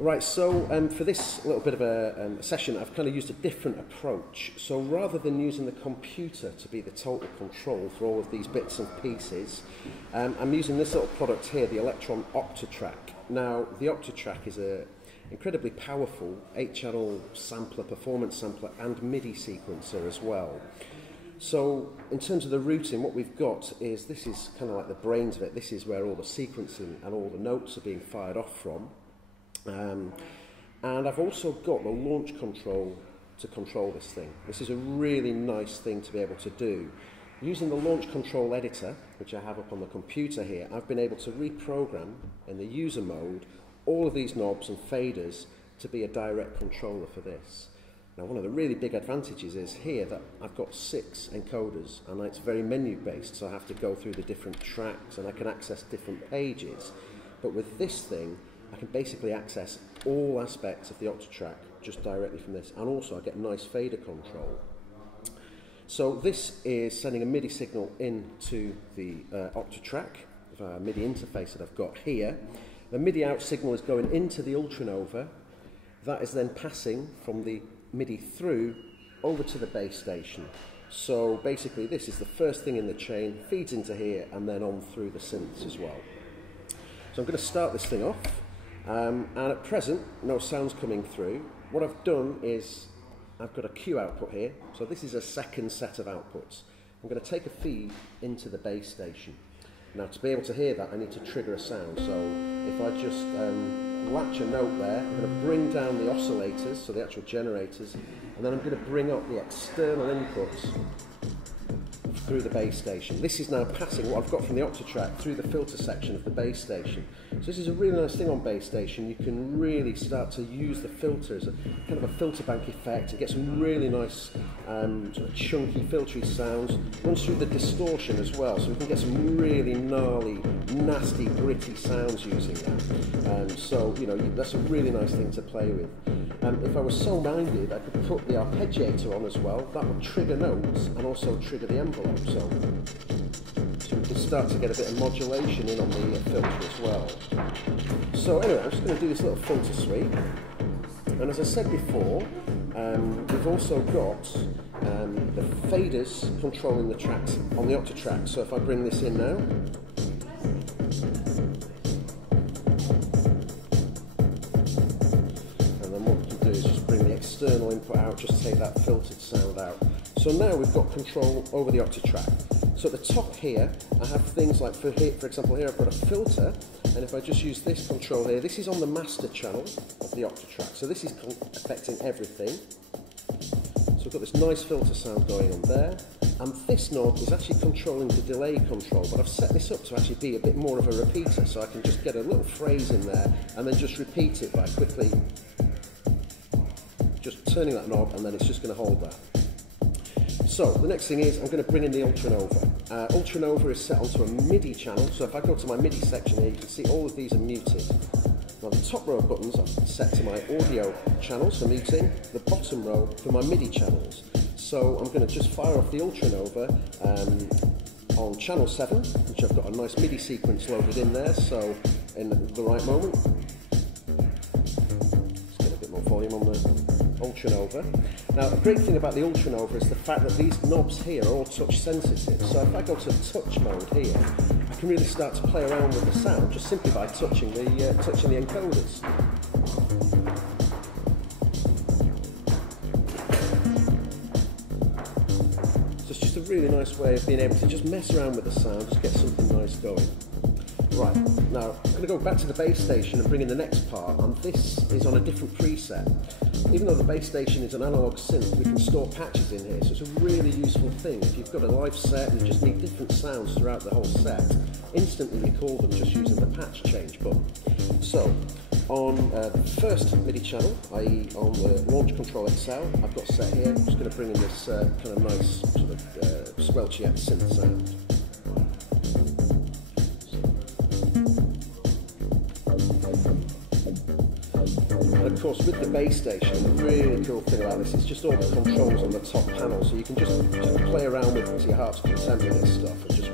Right, so for this little bit of a session, I've kind of used a different approach. So rather than using the computer to be the total control for all of these bits and pieces, I'm using this little product here, the Elektron Octatrack. Now, the Octatrack is an incredibly powerful 8-channel sampler, performance sampler, and MIDI sequencer as well. So in terms of the routing, what we've got is, this is kind of like the brains of it. This is where all the sequencing and all the notes are being fired off from. And I've also got the launch control to control this thing. This is a really nice thing to be able to do. Using the launch control editor, which I have up on the computer here, I've been able to reprogram in the user mode all of these knobs and faders to be a direct controller for this. Now, one of the really big advantages is here that I've got 6 encoders, and it's very menu based, so I have to go through the different tracks and I can access different pages. But with this thing, I can basically access all aspects of the Octatrack just directly from this, and also I get nice fader control. So this is sending a MIDI signal into the Octatrack, via a MIDI interface that I've got here. The MIDI out signal is going into the UltraNova. That is then passing from the MIDI through over to the base station. So basically this is the first thing in the chain, feeds into here, and then on through the synths as well. So I'm going to start this thing off. And at present, no sounds coming through. What I've done is I've got a Q output here, so this is a second set of outputs. I'm going to take a feed into the base station. Now, to be able to hear that, I need to trigger a sound. So if I just latch a note there, I'm going to bring down the oscillators, so the actual generators, and then I'm going to bring up the external inputs through the base station. This is now passing what I've got from the Octatrack through the filter section of the base station. So this is a really nice thing on base station. You can really start to use the filter as a kind of a filter bank effect. It gets some really nice sort of chunky, filtery sounds. Runs through the distortion as well, so we can get some really gnarly, nasty, gritty sounds using that. So, you know, that's a really nice thing to play with. If I was so minded, I could put the arpeggiator on as well. That would trigger notes and also trigger the envelope. So we can start to get a bit of modulation in on the filter as well. So anyway, I'm just going to do this little filter sweep. And as I said before, we've also got the faders controlling the tracks on the Octatrack. So if I bring this in now, and then what we can do is just bring the external input out, just take that filtered sound out. So now we've got control over the Octatrack. So at the top here, I have things like, for example, here I've got a filter, and if I just use this control here, this is on the master channel of the Octatrack. So this is affecting everything. So we've got this nice filter sound going on there. And this knob is actually controlling the delay control, but I've set this up to actually be a bit more of a repeater, so I can just get a little phrase in there and then just repeat it by quickly just turning that knob, and then it's just going to hold that. So the next thing is I'm going to bring in the UltraNova. UltraNova is set onto a MIDI channel, so if I go to my MIDI section here, you can see all of these are muted. Now the top row of buttons I've set to my audio channels for muting, the bottom row for my MIDI channels. So I'm going to just fire off the UltraNova on channel 7, which I've got a nice MIDI sequence loaded in there, so in the right moment. Let's get a bit more volume on the UltraNova. Now the great thing about the UltraNova is the fact that these knobs here are all touch sensitive, so if I go to touch mode here, I can really start to play around with the sound just simply by touching the encoders. So it's just a really nice way of being able to just mess around with the sound, just get something nice going. Right, now I'm going to go back to the base station and bring in the next part, and this is on a different preset. Even though the base station is an analog synth, we can store patches in here, so it's a really useful thing. If you've got a live set and you just need different sounds throughout the whole set, instantly record them just using the patch change button. So, on the first MIDI channel, i.e. on the Launch Control XL, I've got set here. I'm just going to bring in this kind of nice sort of squelchy synth sound. And of course, with the base station, the really cool thing about this is just all the controls on the top panel, so you can just play around with it to your heart's content with this stuff and just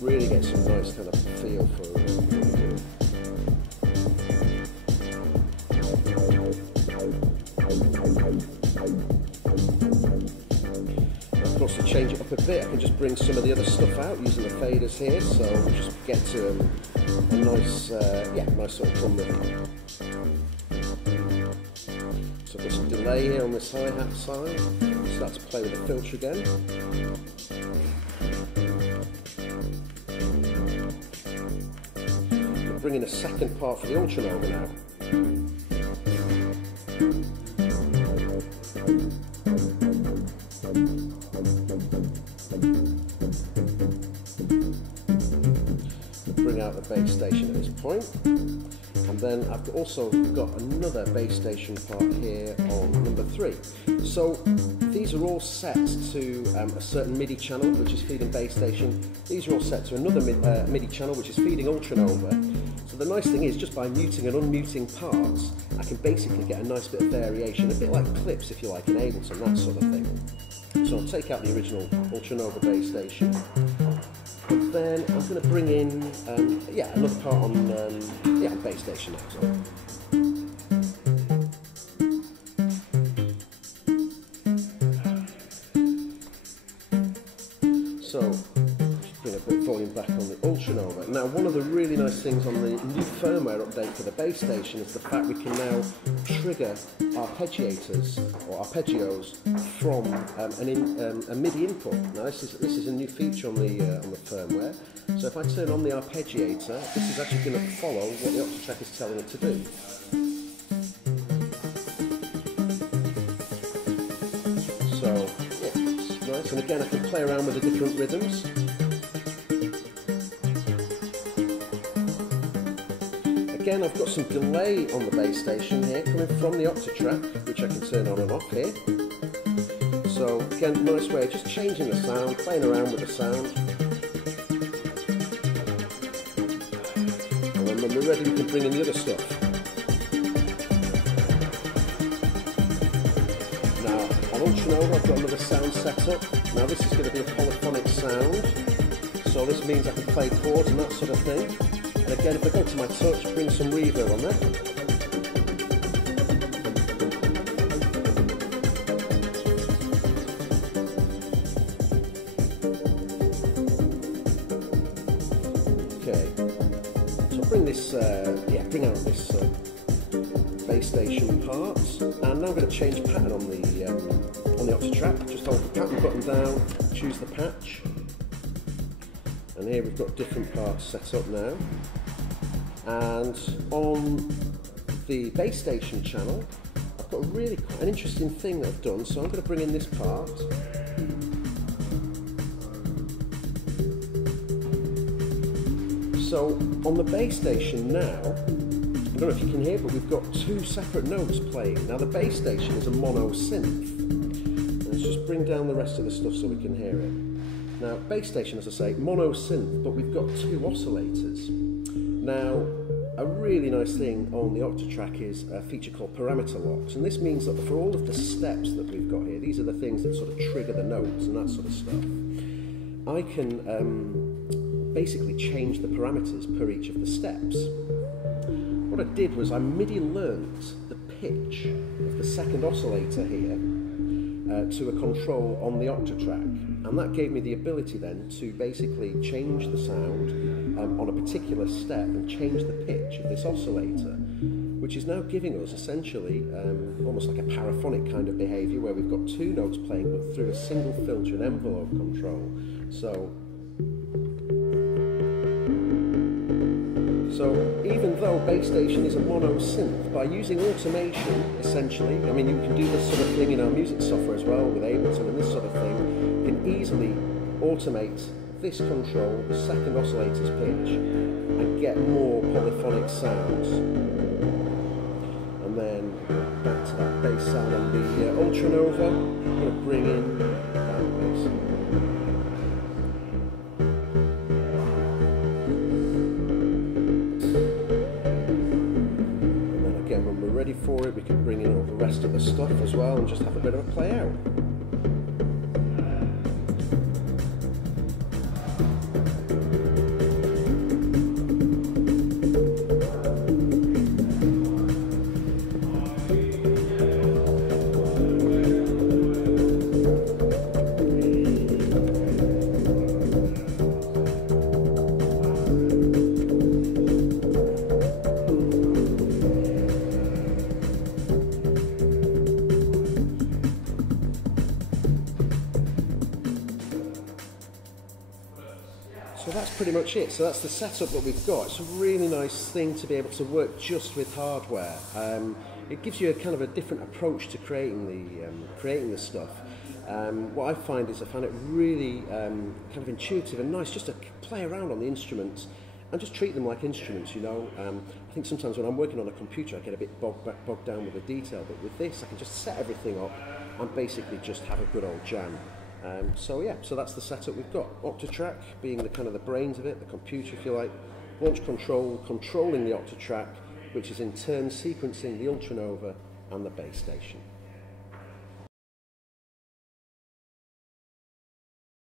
really get some nice kind of feel for what you're doing. change it up a bit, I can just bring some of the other stuff out using the faders here, so we'll just get to a nice, nice sort of drum rhythm. So there's some delay here on this hi-hat side. Start to play with the filter again. We'll bring in a second part for the UltraNova now. Bring out the bass station at this point, and then I've also got another bass station part here on number 3. So these are all set to a certain MIDI channel which is feeding bass station. These are all set to another MIDI channel which is feeding UltraNova. So the nice thing is, just by muting and unmuting parts, I can basically get a nice bit of variation, a bit like clips if you like in Ableton, that sort of thing. So I'll take out the original UltraNova bass station. And then I'm going to bring in, another part on, bass station now. So, just bring a bit of volume back on the UltraNova. Now, one of the really nice things on the new firmware update for the bass station is the fact we can now trigger arpeggiators or arpeggios from a MIDI input. Now this is a new feature on the firmware. So if I turn on the arpeggiator, this is actually going to follow what the Octatrack is telling it to do. So yeah, it's nice. And again, I can play around with the different rhythms. Again, I've got some delay on the bass station here coming from the Octatrack, which I can turn on and off here. So again, nice way of just changing the sound, playing around with the sound. And then when we're ready, we can bring in the other stuff. Now, on UltraNova, I've got another sound set up. Now this is going to be a polyphonic sound. So this means I can play chords and that sort of thing. And again, if I go to my touch, bring some reverb on there. Okay, so bring this, bring out this bass station part, and now I'm going to change pattern on the Octatrack. Just hold the pattern button down, choose the patch. And here we've got different parts set up now. And on the bass station channel, I've got really quite an interesting thing that I've done. So I'm going to bring in this part. So on the bass station now, I don't know if you can hear, but we've got 2 separate notes playing. Now the bass station is a mono synth. Let's just bring down the rest of the stuff so we can hear it. Now, bass station, as I say, mono synth, but we've got 2 oscillators. Now, a really nice thing on the Octatrack is a feature called parameter locks, and this means that for all of the steps that we've got here, these are the things that sort of trigger the notes and that sort of stuff, I can basically change the parameters per each of the steps. What I did was I MIDI learnt the pitch of the second oscillator here to a control on the Octatrack, and that gave me the ability then to basically change the sound on a particular step and change the pitch of this oscillator, which is now giving us essentially almost like a paraphonic kind of behaviour where we've got 2 notes playing but through a single filter and envelope control. So even though bass station is a mono synth, by using automation, essentially, I mean, you can do this sort of thing in our music software as well with Ableton and this sort of thing, you can easily automate this control, the second oscillator's pitch, and get more polyphonic sounds. And then back to that bass sound on the UltraNova, I'm going to bring in that bass. When we're ready for it, we can bring in all the rest of the stuff as well and just have a bit of a play out. pretty much it. So that's the setup that we've got. It's a really nice thing to be able to work just with hardware. It gives you a kind of a different approach to creating the stuff. What I find is I find it really kind of intuitive and nice just to play around on the instruments and just treat them like instruments, you know. I think sometimes when I'm working on a computer I get a bit bogged down with the detail, but with this I can just set everything up and basically just have a good old jam. So yeah, so that's the setup we've got. Octatrack being the kind of the brains of it, the computer if you like. Launch control controlling the Octatrack, which is in turn sequencing the UltraNova and the Bass Station.